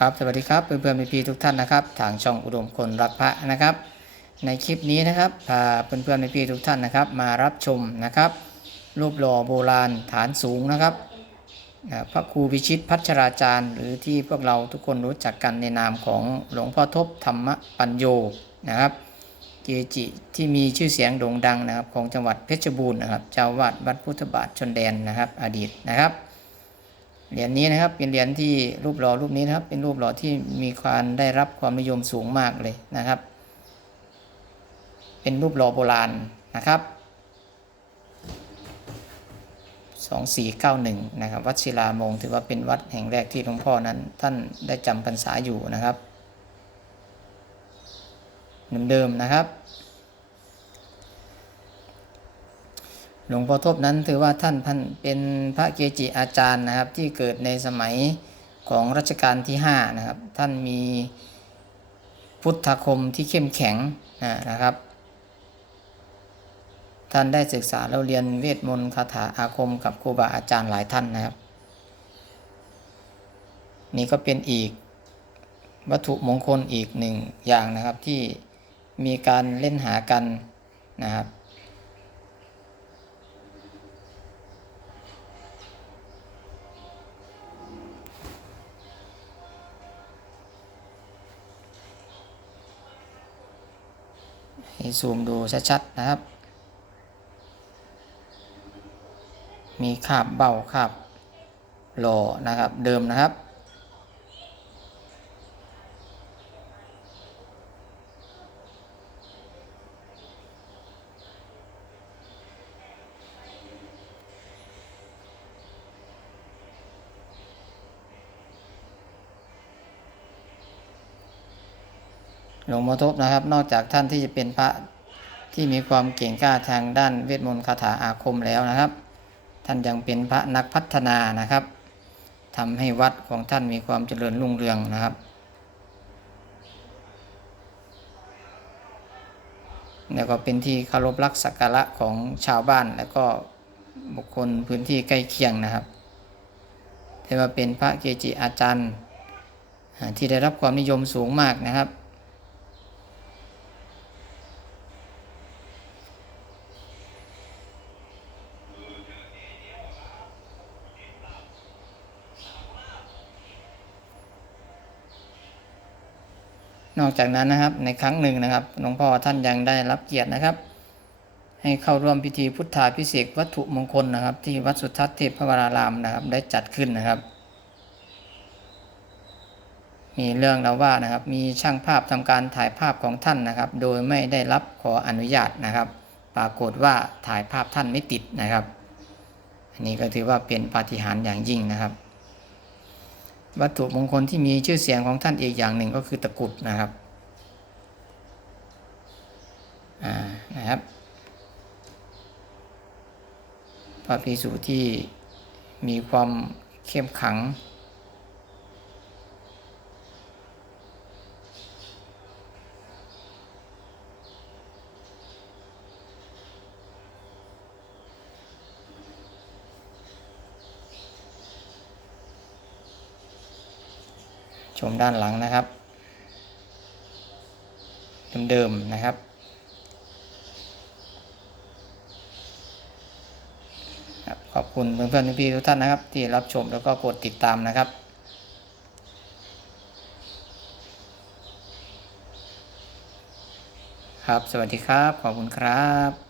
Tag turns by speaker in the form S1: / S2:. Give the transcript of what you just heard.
S1: ครับสวัสดีครับเพื่อนเพื่อนพี่ๆทุกท่านนะครับ ทางช่องอุดมคนรักพระนะครับ ในคลิปนี้นะครับพาเพื่อนเพื่อนพี่ๆทุกท่านนะครับ มารับชมนะครับ รูปหล่อโบราณฐานสูงนะครับพระครูพิชิตพัชราจารย์ หรือที่พวกเราทุกคนรู้จักกันในนามของหลวงพ่อทบธรรมปัญโยนะครับเกจิที่มีชื่อเสียงโด่งดังนะครับ ของจังหวัดเพชรบูรณ์นะครับเจ้าวาดวัดพุทธบาทชนแดนนะครับ อดีตนะครับ เหรียญนี้นะครับเป็นเหรียญที่รูปหล่อรูปนี้นะครับ เป็นรูปหล่อที่มีความได้รับความนิยมสูงมากเลยนะครับ เป็นรูปหล่อโบราณนะครับ 2491 นะครับ วัดศิลามงถือว่าเป็นวัดแห่งแรกที่หลวงพ่อนั้น ท่านได้จำพรรษาอยู่นะครับเดิมๆนะครับ หลวงพ่อทบนั้นถือว่าท่านท่านเป็นพระเกจิอาจารย์นะครับ ที่เกิดในสมัยของรัชกาลที่5นะครับ ท่านมีพุทธคมที่เข้มแข็งนะครับ ท่านได้ศึกษาแล้วเรียนเวทมนต์คาถาอาคมกับครูบาอาจารย์หลายท่านนะครับ นี่ก็เป็นอีกวัตถุมงคลอีกหนึ่งอย่างนะครับที่มีการเล่นหากันนะครับ ให้ซูมดูชัดๆนะครับ มีขาบเบาขาบหล่อนะครับเดิมนะครับ หลวงพ่อทบนะครับ นอกจากท่านที่จะเป็นพระที่มีความเก่งกล้าทางด้านเวทมนต์คาถาอาคมแล้วนะครับ ท่านยังเป็นพระนักพัฒนานะครับทำให้วัดของท่านมีความเจริญรุ่งเรืองนะครับ แล้วก็เป็นที่เคารพรักสักการะของชาวบ้านและก็บุคคลพื้นที่ใกล้เคียงนะครับถือว่าเป็นพระเกจิอาจารย์ที่ได้รับความนิยมสูงมากนะครับ นอกจากนั้นนะครับในครั้งหนึ่งนะครับหลวงพ่อท่านยังได้รับเกียรตินะครับ ให้เข้าร่วมพิธีพุทธาพิเศษวัตถุมงคลนะครับ ที่วัดสุทัศน์เทพวรารามนะครับ ได้จัดขึ้นนะครับ มีเรื่องแล้วว่านะครับ มีช่างภาพทำการถ่ายภาพของท่านนะครับ โดยไม่ได้รับขออนุญาตนะครับ ปรากฏว่าถ่ายภาพท่านไม่ติดนะครับ อันนี้ก็ถือว่าเป็นปาฏิหาริย์อย่างยิ่งนะครับ วัตถุมงคลที่มีชื่อเสียงของท่านอีกอย่างหนึ่งก็คือตะกุดนะครับนะครับพระภิกษุที่มีความเข้มขัง ชมด้านหลังนะครับเดิมๆนะครับครับ ขอบคุณเพื่อนๆพี่ๆทุกท่านนะครับ ที่รับชมแล้วก็กดติดตามนะครับครับ สวัสดีครับ ขอบคุณครับ